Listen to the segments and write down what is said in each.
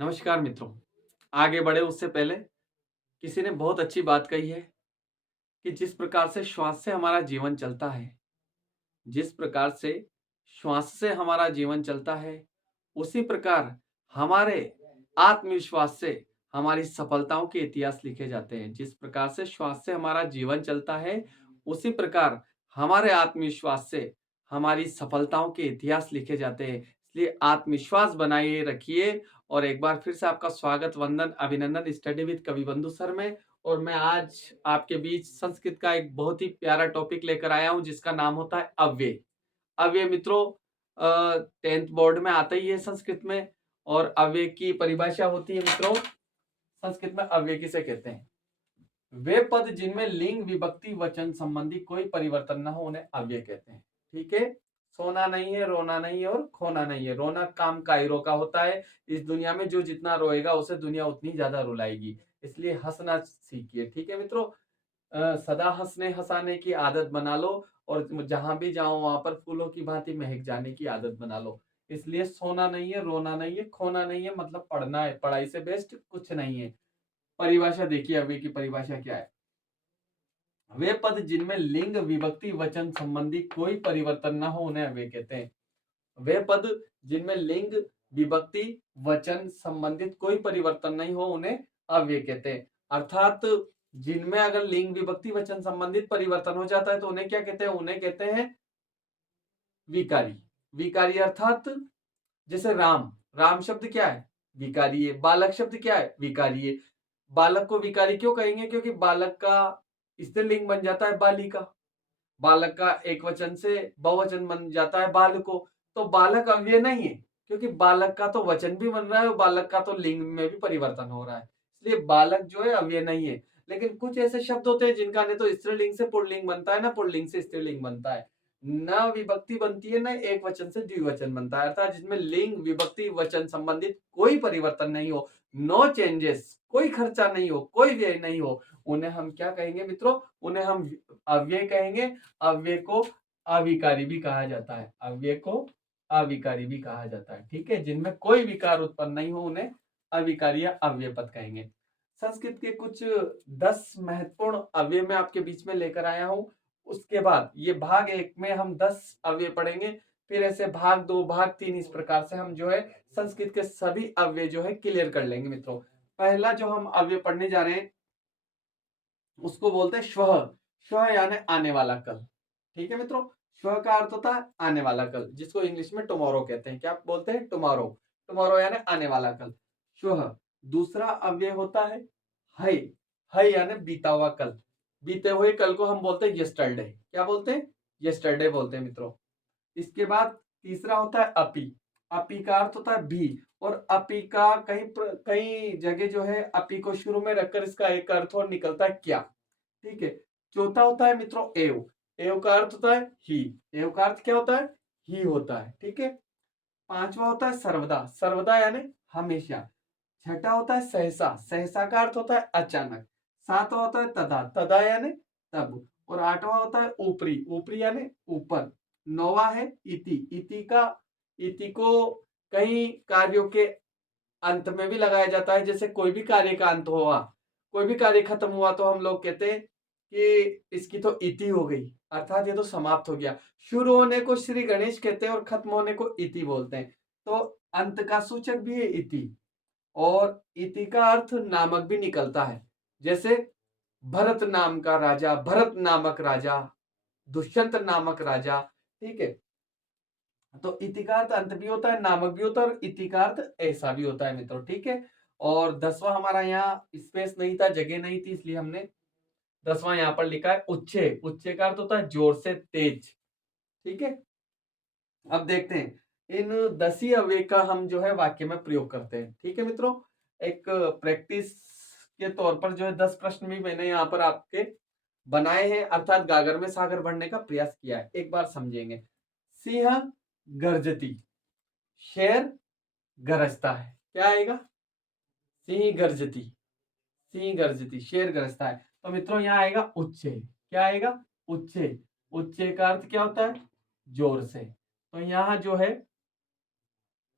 नमस्कार मित्रों। आगे बढ़े उससे पहले किसी ने बहुत अच्छी बात कही है कि जिस प्रकार से श्वास से हमारा जीवन चलता है, जिस प्रकार से श्वास से हमारा जीवन चलता है, उसी प्रकार हमारे आत्मविश्वास से हमारी सफलताओं के इतिहास लिखे जाते हैं। जिस प्रकार से श्वास से हमारा जीवन चलता है, उसी प्रकार हमारे आत्मविश्वास से हमारी सफलताओं के इतिहास लिखे जाते हैं। इसलिए आत्मविश्वास बनाए रखिए और एक बार फिर से आपका स्वागत, वंदन, अभिनंदन स्टडी विद कवि बंधु सर में। और मैं आज आपके बीच संस्कृत का एक बहुत ही प्यारा टॉपिक लेकर आया हूं जिसका नाम होता है अव्यय। अव्यय मित्रों 10th बोर्ड में आता ही है संस्कृत में। और अव्यय की परिभाषा होती है मित्रों, संस्कृत में अव्यय किसे कहते हैं? वे पद जिनमें लिंग विभक्ति वचन संबंधी कोई परिवर्तन न हो उन्हें अव्यय कहते हैं। ठीक है, सोना नहीं है, रोना नहीं है और खोना नहीं है। रोना काम कायरों का होता है। इस दुनिया में जो जितना रोएगा उसे दुनिया उतनी ज्यादा रुलाएगी। इसलिए हंसना सीखिए। ठीक है मित्रों, सदा हंसने हंसाने की आदत बना लो और जहां भी जाओ वहां पर फूलों की भांति महक जाने की आदत बना लो। इसलिए सोना नहीं है, रोना नहीं है, खोना नहीं है, मतलब पढ़ना है। पढ़ाई से बेस्ट कुछ नहीं है। परिभाषा देखिए, अव्यय की परिभाषा क्या है? वे पद जिनमें लिंग विभक्ति वचन संबंधी कोई परिवर्तन न हो उन्हें अव्यय कहते हैं। वे पद जिनमें लिंग विभक्ति वचन संबंधित कोई परिवर्तन नहीं हो उन्हें अव्यय कहते हैं। अर्थात जिनमें अगर लिंग विभक्ति वचन संबंधित परिवर्तन हो जाता है तो उन्हें क्या कहते हैं? उन्हें कहते हैं विकारी। विकारी अर्थात जैसे राम, राम शब्द क्या है? विकारी है। बालक शब्द क्या है? विकारी है। बालक को विकारी क्यों कहेंगे? क्योंकि बालक का स्त्रीलिंग बन जाता है बालिका। बालक का एक वचन से बहुवचन बन जाता है बालको। तो बालक अव्यय नहीं है, क्योंकि बालक का तो वचन भी बन रहा है और बालक का तो लिंग में भी परिवर्तन हो रहा है। इसलिए बालक जो है अव्यय नहीं है। लेकिन कुछ ऐसे शब्द होते हैं जिनका न तो स्त्रीलिंग से पुल्लिंग बनता है, ना पुल्लिंग से स्त्रीलिंग बनता है, न विभक्ति बनती है, ना एक वचन से द्विवचन बनता है। अर्थात जिसमें लिंग विभक्ति वचन संबंधित कोई परिवर्तन नहीं हो, नो चेंजेस, कोई खर्चा नहीं हो, कोई व्यय नहीं हो, उन्हें हम क्या कहेंगे मित्रों? उन्हें हम अव्यय कहेंगे। अव्यय को अविकारी भी कहा जाता है। अव्यय को अविकारी भी कहा जाता है। ठीक है, जिनमें कोई विकार उत्पन्न नहीं हो उन्हें अविकारी या अव्यय पद कहेंगे। संस्कृत के कुछ 10 महत्वपूर्ण अव्यय मैं आपके बीच में लेकर आया हूं। उसके बाद ये भाग 1 में हम 10 अव्यय पढ़ेंगे, फिर ऐसे भाग 2 भाग 3 इस प्रकार से हम जो है संस्कृत के सभी अव्यय जो है क्लियर कर लेंगे मित्रों। पहला जो हम अव्यय पढ़ने जा रहे हैं उसको बोलते हैं श्वः। श्वः यानी आने वाला कल। ठीक है मित्रों, श्वः का अर्थ होता है आने वाला कल, जिसको इंग्लिश में टुमारो कहते हैं। क्या बोलते हैं? टुमारो। टुमारो यानी आने वाला कल, श्वः। दूसरा अव्यय होता है है। है यानी बीता हुआ कल। बीते हुए कल को हम बोलते हैं यस्टरडे। क्या बोलते हैं? यस्टरडे बोलते हैं मित्रों। इसके बाद तीसरा होता है अपि। अपि का अर्थ होता है भी। और अपि का कई जगह जो है अपि को शुरू में रखकर इसका एक अर्थ और निकलता है क्या। ठीक है। चौथा होता है मित्रों एव। एव का अर्थ होता है ही। एव का अर्थ क्या होता है? ही होता है। ठीक है। पांचवा होता है सर्वदा। सर्वदा यानी हमेशा। छठा होता है सहसा। सहसा का अर्थ होता है अचानक। सातवां होता है तदा। तदा यानी तब। और आठवां होता है ऊपरी। ऊपरी यानी ऊपर। नौवा है इति। इति को कई कार्यों के अंत में भी लगाया जाता है। जैसे कोई भी कार्य का अंत हुआ, कोई भी कार्य खत्म हुआ तो हम लोग कहते हैं कि इसकी तो इति हो गई, अर्थात ये तो समाप्त हो गया। शुरू होने को श्री गणेश कहते हैं और खत्म होने को इति बोलते हैं। तो अंत का सूचक भी है इति। और इति का अर्थ नामक भी निकलता है। जैसे भरत नाम का राजा, भरत नामक राजा, दुष्यंत नामक राजा। ठीक है। तो इतिकार्थ अंत भी होता है, नामक भी होता है और इतिकार्थ ऐसा भी होता है मित्रों। ठीक है। और 10वां हमारा यहाँ स्पेस नहीं था, जगह नहीं थी, इसलिए हमने 10वां यहाँ पर लिखा है उच्चे। उच्चे का अर्थ होता है जोर से, तेज। ठीक है। अब देखते हैं इन 10 ही अव्यय का हम जो है वाक्य में प्रयोग करते हैं। ठीक है मित्रों, एक प्रैक्टिस के तौर पर जो है 10 प्रश्न भी मैंने यहाँ पर आपके बनाए हैं, अर्थात गागर में सागर भरने का प्रयास किया है। एक बार समझेंगे। सिंह गर्जती, शेर गरजता है। क्या आएगा? सिंह गर्जती। सिंह गर्जती, शेर गरजता है। तो मित्रों यहाँ आएगा उच्चे। क्या आएगा? उच्चे। उच्चे का अर्थ क्या होता है? जोर से। तो यहाँ जो है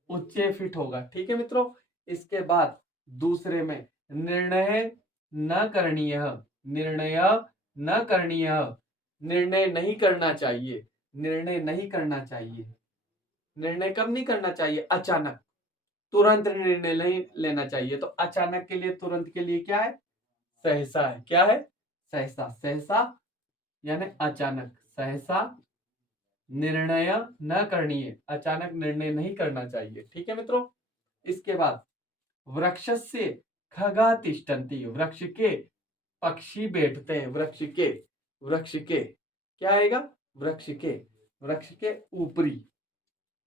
उच्चे फिट होगा। ठीक है मित्रों। इसके बाद दूसरे में निर्णय न करणीय, निर्णय न करणीय, निर्णय नहीं करना चाहिए, निर्णय नहीं करना चाहिए। निर्णय कब नहीं करना चाहिए? अचानक, तुरंत निर्णय नहीं लेना चाहिए। तो अचानक के लिए, तुरंत के लिए क्या है? सहसा है। क्या है? सहसा। सहसा यानी अचानक, सहसा निर्णय न करणीय, अचानक निर्णय नहीं करना चाहिए। ठीक है मित्रों। इसके बाद वृक्षस्य खगा तिष्ठन्ति, वृक्ष के पक्षी बैठते हैं। वृक्ष के, वृक्ष के क्या आएगा? वृक्ष के, वृक्ष के ऊपरी,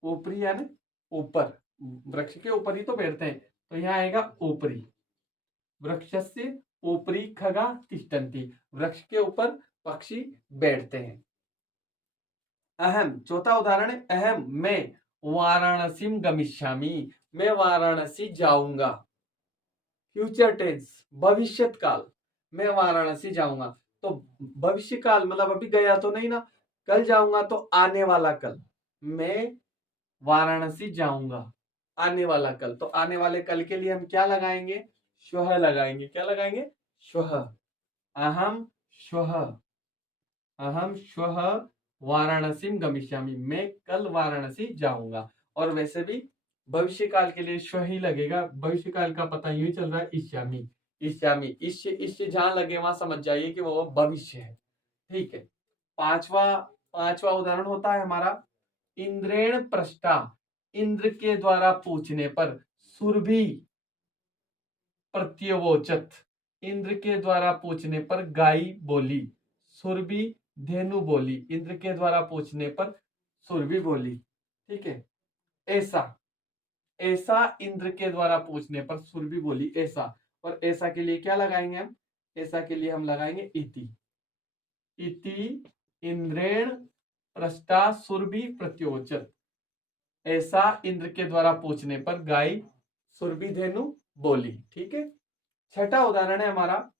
ऊपरी यानी ऊपर, वृक्ष के ऊपर ही तो बैठते हैं, तो यहाँ आएगा ऊपरी। वृक्षस्य ऊपरी खगा तिष्ठन्ति, वृक्ष के ऊपर पक्षी बैठते हैं। अहम, चौथा उदाहरण है अहम, मैं वाराणसी गमिष्यामि, मैं वाराणसी जाऊंगा। फ्यूचर टेंस, भविष्यत काल, मैं वाराणसी जाऊंगा। तो भविष्य काल मतलब अभी गया तो नहीं ना, कल जाऊंगा तो आने वाला कल। मैं वाराणसी जाऊंगा, आने वाला कल। तो आने वाले कल के लिए हम क्या लगाएंगे? श्वः लगाएंगे। क्या लगाएंगे? श्वः। अहम श्वः, अहम श्वः वाराणसी गमिष्यामि, मैं कल वाराणसी जाऊंगा। और वैसे भी भविष्य काल के लिए श्व ही लगेगा। भविष्य काल का पता यूं चल रहा है, इष्यामि। इष्यामि, इष्य जहां लगे वहां समझ जाइए कि वो भविष्य है। ठीक है। पांचवा पांचवा उदाहरण होता है हमारा इंद्रेण पृष्ठा, इंद्र के द्वारा पूछने पर सुरभि प्रत्यवोचत, इंद्र के द्वारा पूछने पर गाय बोली, सुरभि धेनु बोली, इंद्र के द्वारा पूछने पर सुरभि बोली। ठीक है। ऐसा, ऐसा इंद्र के द्वारा पूछने पर सुरभि बोली, ऐसा। और ऐसा के लिए क्या लगाएंगे हम? ऐसा के लिए हम लगाएंगे इति, इति इंद्रेण पृष्ठा सुरभि प्रत्योचत, ऐसा इंद्र के द्वारा पूछने पर गाय सुरभि धेनु बोली। ठीक है। छठा उदाहरण है हमारा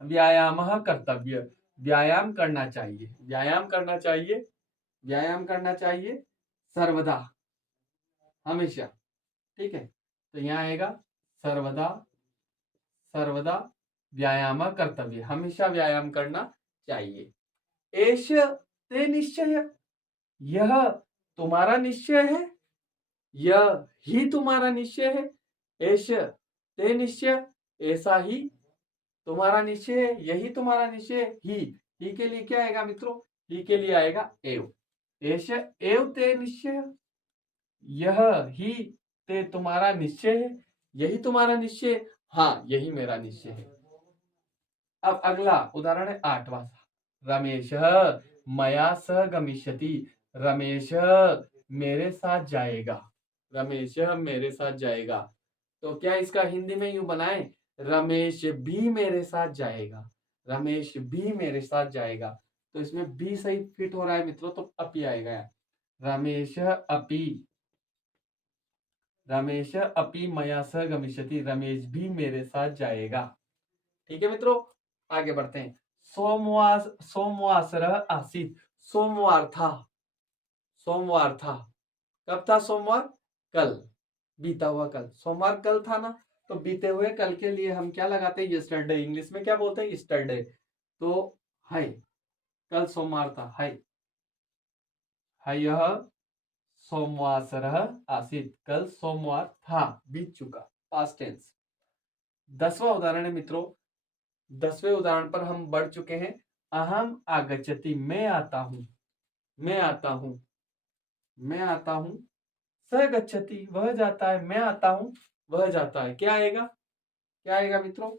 व्यायाम कर्तव्य, व्यायाम करना चाहिए, व्यायाम करना चाहिए, व्यायाम करना चाहिए सर्वदा, हमेशा। ठीक है। तो यहाँ आएगा सर्वदा, सर्वदा व्यायाम कर्तव्य, हमेशा व्यायाम करना चाहिए। एष ते निश्चय, यह तुम्हारा निश्चय है, यह ही तुम्हारा निश्चय है। एष ते निश्चय, ऐसा ही तुम्हारा निश्चय है, यही तुम्हारा निश्चय है। ही के लिए क्या आएगा मित्रों? ही के लिए आएगा एव। एष एव ते निश्चय, यह ही ते तुम्हारा निश्चय है, यही तुम्हारा निश्चय है। हाँ, यही मेरा निश्चय है। अब अगला उदाहरण है आठवां, रमेश मया सह गमिष्यति, रमेश मेरे साथ जाएगा, रमेश मेरे साथ जाएगा। तो क्या इसका हिंदी में यूं बनाए? रमेश भी मेरे साथ जाएगा, रमेश भी मेरे साथ जाएगा। तो इसमें भी सही फिट हो रहा है मित्रों, तो अपी आएगा यहाँ। रमेश अपी, रमेश अपी मया सह गमिष्यति, रमेश भी मेरे साथ जाएगा। ठीक है मित्रों। आगे बढ़ते हैं। सोमवार, सोमवासर आसीत, सोमवार था, सोमवार था। कब था सोमवार? कल, बीता हुआ कल। सोमवार कल था ना, तो बीते हुए कल के लिए हम क्या लगाते हैं? यस्टरडे। इंग्लिश में क्या बोलते हैं? यस्टरडे। तो है, कल सोमवार था, है यह सोमवासर आसीत, कल सोमवार था, बीत चुका, पास्ट टेंस। 10वां उदाहरण है मित्रों, 10वें उदाहरण पर हम बढ़ चुके हैं। अहम आगच्छति, मैं आता हूं, मैं आता हूं, मैं आता हूं। स गच्छति, वह जाता है, मैं आता हूं, वह जाता है। क्या आएगा? क्या आएगा मित्रों?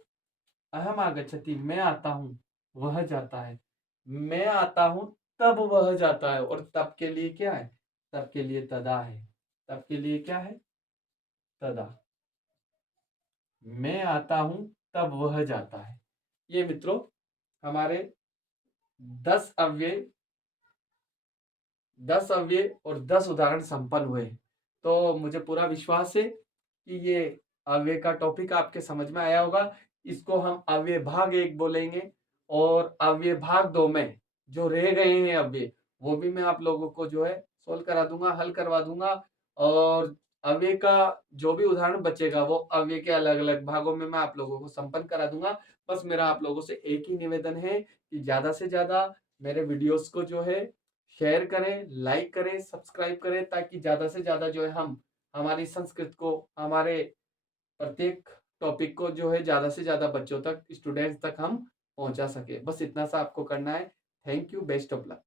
अहम आगच्छति, मैं आता हूं, वह जाता है। मैं आता हूं तब वह जाता है, और तब के लिए क्या है? तब के लिए तदा है। तब के लिए क्या है? तदा। मैं आता हूं तब वह जाता है। ये मित्रों हमारे 10 अव्यय, 10 अव्यय और 10 उदाहरण संपन्न हुए। तो मुझे पूरा विश्वास है कि ये अव्यय का टॉपिक आपके समझ में आया होगा। इसको हम अव्यय भाग 1 बोलेंगे, और अव्यय भाग 2 में जो रह गए हैं अव्यय, वो भी मैं आप लोगों को जो है सोल्व करा दूंगा, हल करवा दूंगा। और अव्यय का जो भी उदाहरण बचेगा वो अव्यय के अलग-अलग भागों में मैं आप लोगों को संपन्न करा दूँगा। बस मेरा आप लोगों से एक ही निवेदन है कि ज़्यादा से ज़्यादा मेरे वीडियोज़ को जो है शेयर करें, लाइक करें, सब्सक्राइब करें, ताकि ज़्यादा से ज़्यादा जो है हम हमारी संस्कृत को, हमारे प्रत्येक टॉपिक को जो है ज़्यादा से ज़्यादा बच्चों तक, स्टूडेंट्स तक हम पहुँचा सकें। बस इतना सा आपको करना है। Thank you, best of luck.